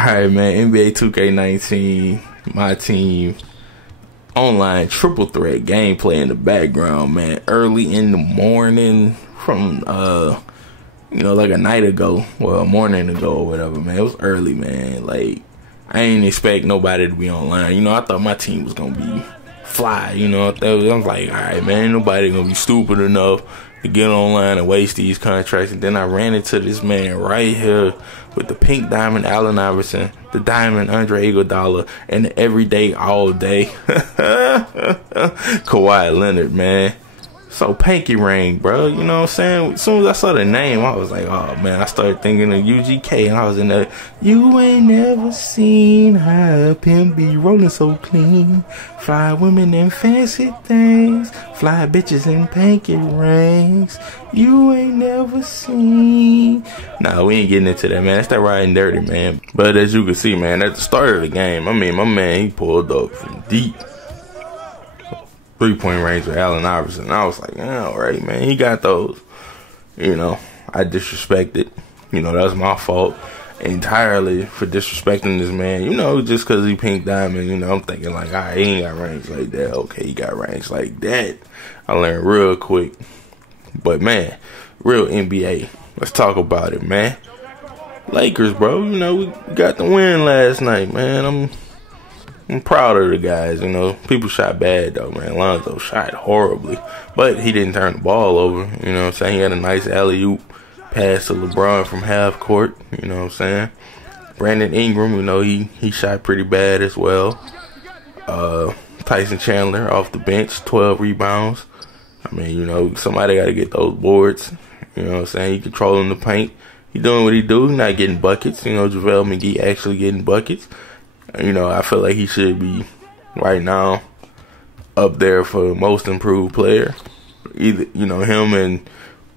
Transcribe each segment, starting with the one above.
Alright, man, NBA 2K19, my team, online triple threat gameplay in the background, man. Early in the morning from, like a night ago, well, a morning ago or whatever, man. It was early, man. Like, I didn't expect nobody to be online. You know, I thought my team was going to be fly, you know. I was like, alright, man, ain't nobody going to be stupid enough to get online and waste these contracts. And then I ran into this man right here with the pink diamond Allen Iverson, the diamond Andre Iguodala, and the everyday, all day Kawhi Leonard, man. So pinky ring, bro. You know what I'm saying? As soon as I saw the name, I was like, oh man. I started thinking of UGK, and I was in there. You ain't never seen how a pimp be rolling so clean. Fly women in fancy things, fly bitches in pinky rings. You ain't never seen. Nah, we ain't getting into that, man. That's that riding dirty, man. But as you can see, man, at the start of the game, I mean, my man, he pulled up from deep. 3-point range with Allen Iverson. I was like, yeah, all right, man. He got those. You know, I disrespected. You know, that was my fault entirely for disrespecting this man. You know, just because he pink diamond, you know, I'm thinking like, all right, he ain't got range like that. Okay, he got range like that. I learned real quick. But, man, real NBA. Let's talk about it, man. Lakers, bro. You know, we got the win last night, man. I'm proud of the guys, you know. People shot bad, though, man. Lonzo shot horribly. But he didn't turn the ball over, you know what I'm saying? He had a nice alley-oop pass to LeBron from half court, you know what I'm saying? Brandon Ingram, you know, he shot pretty bad as well. Tyson Chandler off the bench, 12 rebounds. I mean, you know, somebody got to get those boards, you know what I'm saying? He controlling the paint. He doing what he do, not getting buckets. You know, JaVale McGee actually getting buckets. You know, I feel like he should be right now up there for most improved player. Either, you know, him and,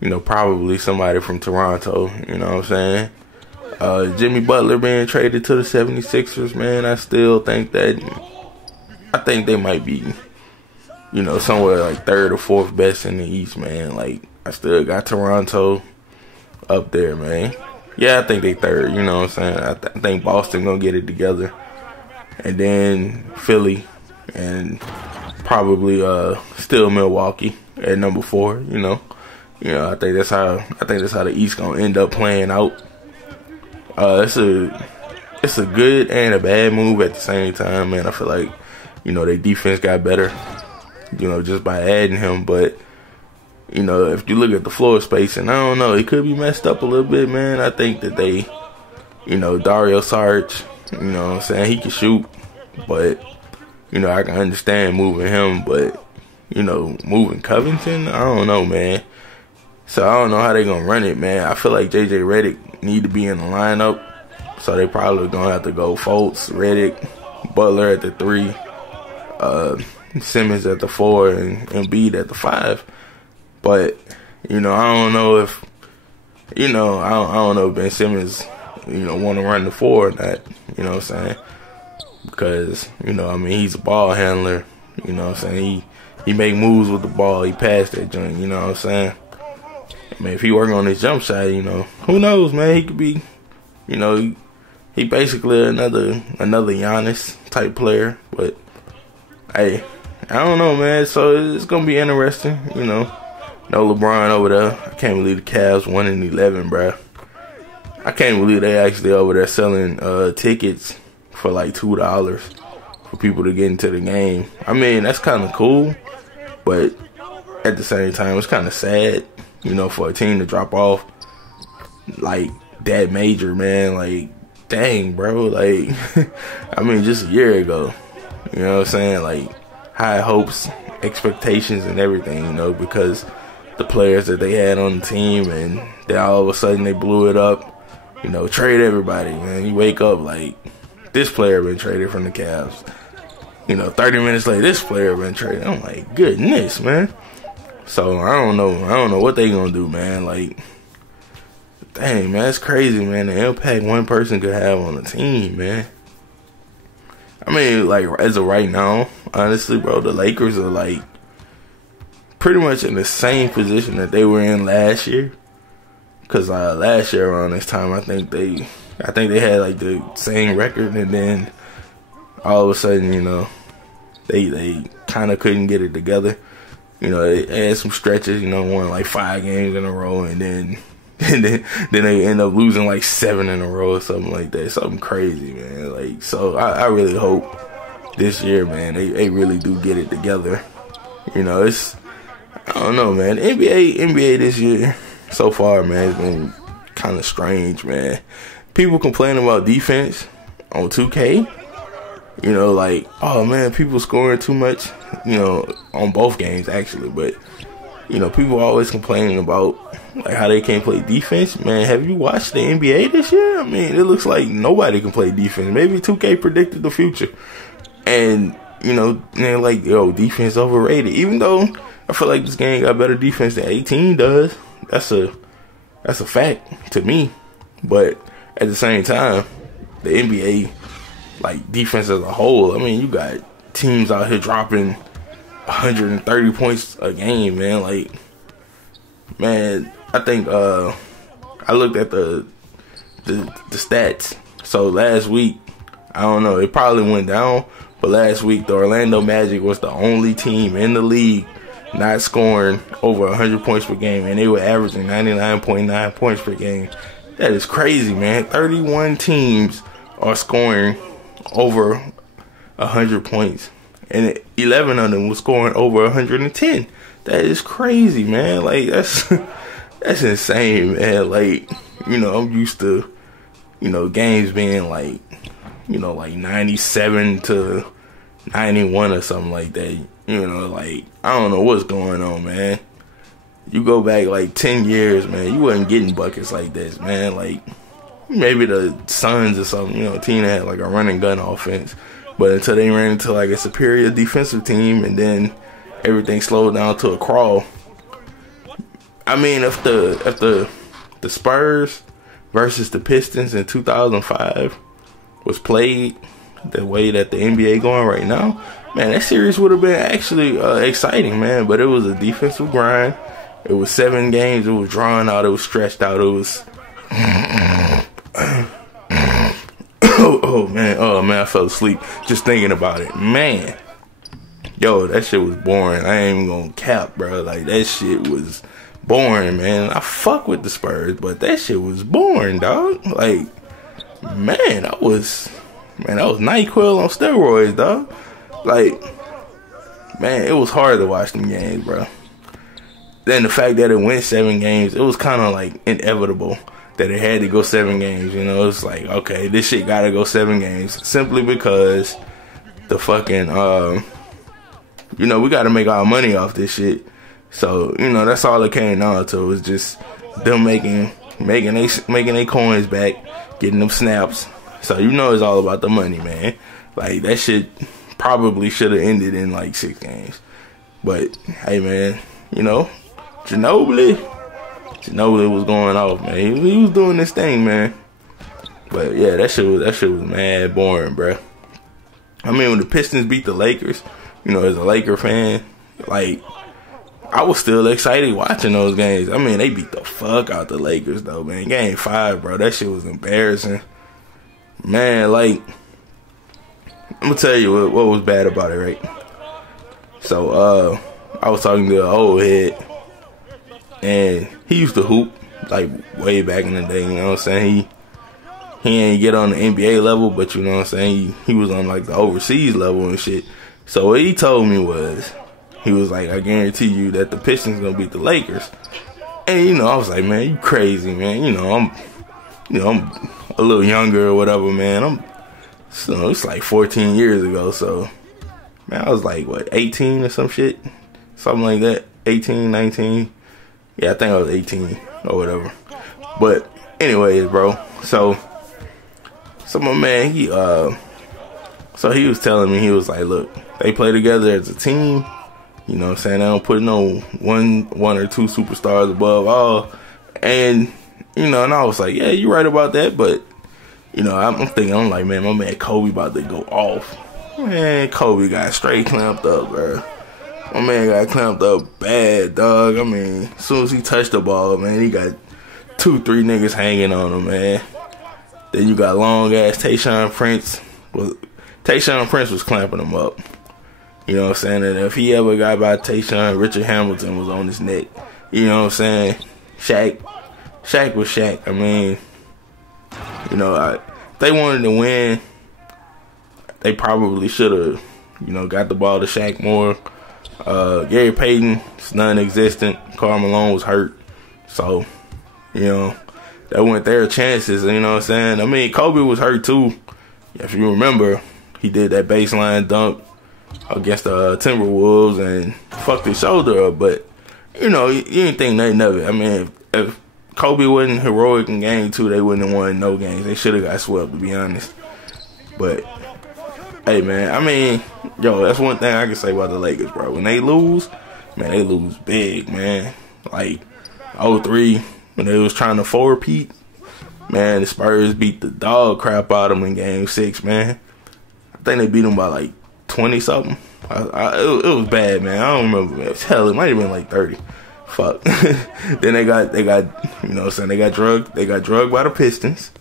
you know, probably somebody from Toronto, you know what I'm saying? Jimmy Butler being traded to the 76ers, man, I still think that, I think they might be, you know, somewhere like third or fourth best in the East, man. Like, I still got Toronto up there, man. Yeah, I think they third, you know what I'm saying? I think Boston gonna get it together. And then Philly, and probably still Milwaukee at number 4. You know, I think that's how the East gonna end up playing out. It's a good and a bad move at the same time, man. I feel like, you know, their defense got better, you know, just by adding him. But, you know, if you look at the floor spacing, I don't know, it could be messed up a little bit, man. I think that they, you know, Dario Saric, you know what I'm saying, he can shoot, but, you know, I can understand moving him, but, you know, moving Covington, I don't know, man. So I don't know how they gonna run it, man. I feel like JJ Redick need to be in the lineup, so they probably gonna have to go Fultz, Redick, Butler at the 3, Simmons at the 4, and Embiid at the 5. But, you know, I don't know if, you know, I don't know if Ben Simmons, you know, want to run the 4 or not, you know what I'm saying? Because, you know, I mean, he's a ball handler, you know what I'm saying? He make moves with the ball, he passed that joint, you know what I'm saying? I mean, if he working on his jump shot, you know, who knows, man? He could be, you know, he basically another Giannis type player. But, hey, I don't know, man. So it's going to be interesting, you know. No LeBron over there. I can't believe the Cavs 1-11, bro. I can't believe they actually over there selling tickets for like $2 for people to get into the game. I mean, that's kind of cool, but at the same time, it's kind of sad, you know, for a team to drop off like that major, man. Like, dang, bro. Like, I mean, just a year ago, you know what I'm saying? Like, high hopes, expectations, and everything, you know, because the players that they had on the team, and then all of a sudden they blew it up. You know, trade everybody, man. You wake up like, this player been traded from the Cavs. You know, 30 minutes later, this player been traded. I'm like, goodness, man. So I don't know what they gonna do, man. Like, dang, man, it's crazy, man. The impact one person could have on a team, man. I mean, like, as of right now, honestly, bro, the Lakers are like pretty much in the same position that they were in last year. Because last year around this time, I think they I think they had like the same record, and then all of a sudden, you know, they kind of couldn't get it together. You know, they had some stretches, you know, won like 5 games in a row, and then they end up losing like 7 in a row or something like that. Something crazy, man. Like, so I really hope this year, man, they really do get it together. You know, I don't know, man. NBA this year so far, man, has been kind of strange, man. People complain about defense on 2K. You know, like, oh man, people scoring too much, you know, on both games actually. But, you know, people always complaining about like how they can't play defense. Man, have you watched the NBA this year? I mean, it looks like nobody can play defense. Maybe 2K predicted the future. And, you know, they're like, yo, defense overrated. Even though I feel like this game got better defense than 18 does. That's a fact to me. But at the same time, the NBA, like, defense as a whole, I mean, you got teams out here dropping 130 points a game, man. Like, man, I think I looked at the stats. So last week, I don't know, it probably went down, but last week the Orlando Magic was the only team in the league not scoring over 100 points per game, and they were averaging 99.9 points per game. That is crazy, man. 31 teams are scoring over 100 points, and 11 of them were scoring over 110. That is crazy, man. Like, that's insane, man. Like, you know, I'm used to, you know, games being like, you know, like 97 to 91 or something like that. You know, like, I don't know what's going on, man. You go back like 10 years, man, you wasn't getting buckets like this, man. Like, maybe the Suns or something, you know, team that had like a run and gun offense. But until they ran into like a superior defensive team, and then everything slowed down to a crawl. I mean, if the Spurs versus the Pistons in 2005 was played the way that the NBA going right now, man, that series would have been actually exciting, man. But it was a defensive grind. It was 7 games. It was drawn out. It was stretched out. It was oh man, I fell asleep just thinking about it, man. Yo, that shit was boring. I ain't even gonna cap, bro. Like, that shit was boring, man. I fuck with the Spurs, but that shit was boring, dog. Like, man, that was NyQuil on steroids, dog. Like, man, it was hard to watch them games, bro. Then the fact that it went 7 games, it was kind of like inevitable that it had to go 7 games. You know, it's like, okay, this shit gotta go 7 games simply because the fucking you know, we gotta make our money off this shit. So, you know, that's all it came down to, was just them making their coins back, getting them snaps. So, you know, it's all about the money, man. Like, that shit probably should have ended in like 6 games. But hey, man, you know, Ginobili was going off, man. He was doing this thing, man. But yeah, that shit was mad boring, bro. I mean, when the Pistons beat the Lakers, you know, as a Laker fan, like, I was still excited watching those games. I mean, they beat the fuck out the Lakers, though, man. Game 5, bro, that shit was embarrassing. Man, like, I'm gonna tell you what was bad about it, right? So, I was talking to an old head, and he used to hoop, like, way back in the day, you know what I'm saying? He ain't get on the NBA level, but you know what I'm saying? He was on, like, the overseas level and shit. So what he told me was, he was like, I guarantee you that the Pistons gonna beat the Lakers. And, you know, I was like, man, you crazy, man. You know, I'm a little younger or whatever, man. So it's like 14 years ago. So, man, I was like, what, 18 or some shit? Something like that. 18, 19. Yeah, I think I was 18 or whatever. But anyways, bro. So my man, he was telling me, he was like, look, they play together as a team. You know what I'm saying? They don't put no one or two superstars above all. And, you know, and I was like, yeah, you're right about that. But, you know, I'm like, man, my man Kobe about to go off. Man, Kobe got straight clamped up, bro. My man got clamped up bad, dog. I mean, as soon as he touched the ball, man, he got 2-3 niggas hanging on him, man. Then you got long ass Tayshaun Prince. Tayshaun Prince was clamping him up. You know what I'm saying? And if he ever got by Tayshaun, Richard Hamilton was on his neck. You know what I'm saying? Shaq was Shaq. I mean, you know, they wanted to win. They probably should have, you know, got the ball to Shaq more. Gary Payton is non-existent. Karl Malone was hurt. So, you know, that went their chances. You know what I'm saying? I mean, Kobe was hurt too. If you remember, he did that baseline dunk against the Timberwolves and fucked his shoulder up. But, you know, you didn't think nothing of it. I mean, if Kobe wasn't heroic in game 2, they wouldn't have won no games. They should have got swept, to be honest. But, hey, man, I mean, yo, that's one thing I can say about the Lakers, bro. When they lose, man, they lose big, man. Like, 0-3, when they was trying to four-peat, man, the Spurs beat the dog crap out of them in Game 6, man. I think they beat them by, like, 20-something. It was bad, man. I don't remember, man. Hell, it might have been, like, 30. Fuck. Then they got, you know what I'm saying, they got drugged by the Pistons.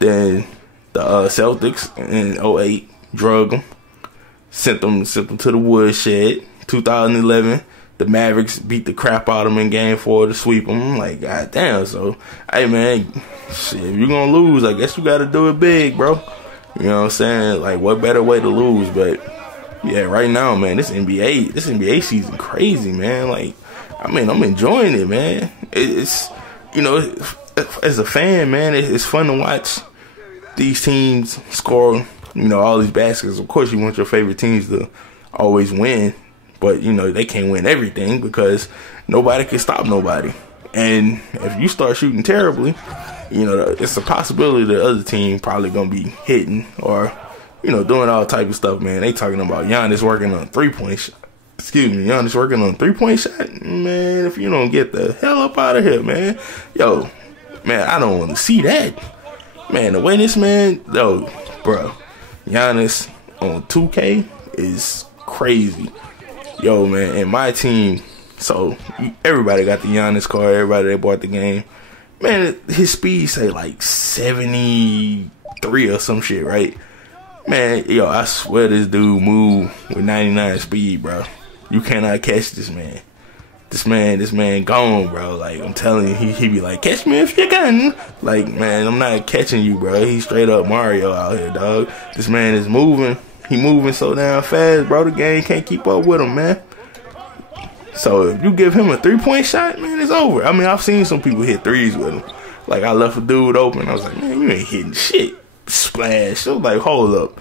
Then the Celtics in 08 drugged them. Sent them to the woodshed. 2011, the Mavericks beat the crap out of them in Game 4 to sweep them. I'm like, god damn. So, hey, man, shit, if you're gonna lose, I guess you gotta do it big, bro. You know what I'm saying? Like, what better way to lose? But yeah, right now, man, this NBA season crazy, man. Like, I mean, I'm enjoying it, man. It's, you know, as a fan, man, it's fun to watch these teams score, you know, all these baskets. Of course, you want your favorite teams to always win, but, you know, they can't win everything because nobody can stop nobody. And if you start shooting terribly, you know, it's a possibility the other team probably going to be hitting or, you know, doing all type of stuff, man. They talking about Giannis working on three-point shot. Giannis working on a three-point shot. Man, if you don't get the hell up out of here, man. Yo, man, I don't want to see that. Man, the way this man, yo, bro, Giannis on 2K is crazy. Yo, man, and my team, so everybody got the Giannis card, everybody that bought the game. Man, his speed say like 73 or some shit, right? Man, yo, I swear this dude move with 99 speed, bro. You cannot catch this man. This man gone, bro. Like, I'm telling you, he be like, catch me if you can. Like, man, I'm not catching you, bro. He's straight up Mario out here, dog. This man is moving. He moving so damn fast, bro. The game can't keep up with him, man. So if you give him a three-point shot, man, it's over. I mean, I've seen some people hit threes with him. Like, I left a dude open. I was like, man, you ain't hitting shit. Splash. I was like, hold up.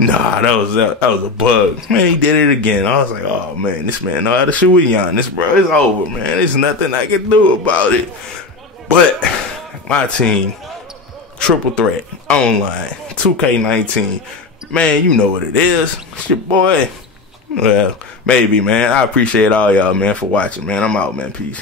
Nah, that was a bug. Man, he did it again. I was like, oh, man, this man know how to shoot with Giannis, bro. It's over, man. There's nothing I can do about it. But my team, triple threat, online, 2K19. Man, you know what it is. It's your boy. Well, maybe, man. I appreciate all y'all, man, for watching, man. I'm out, man. Peace.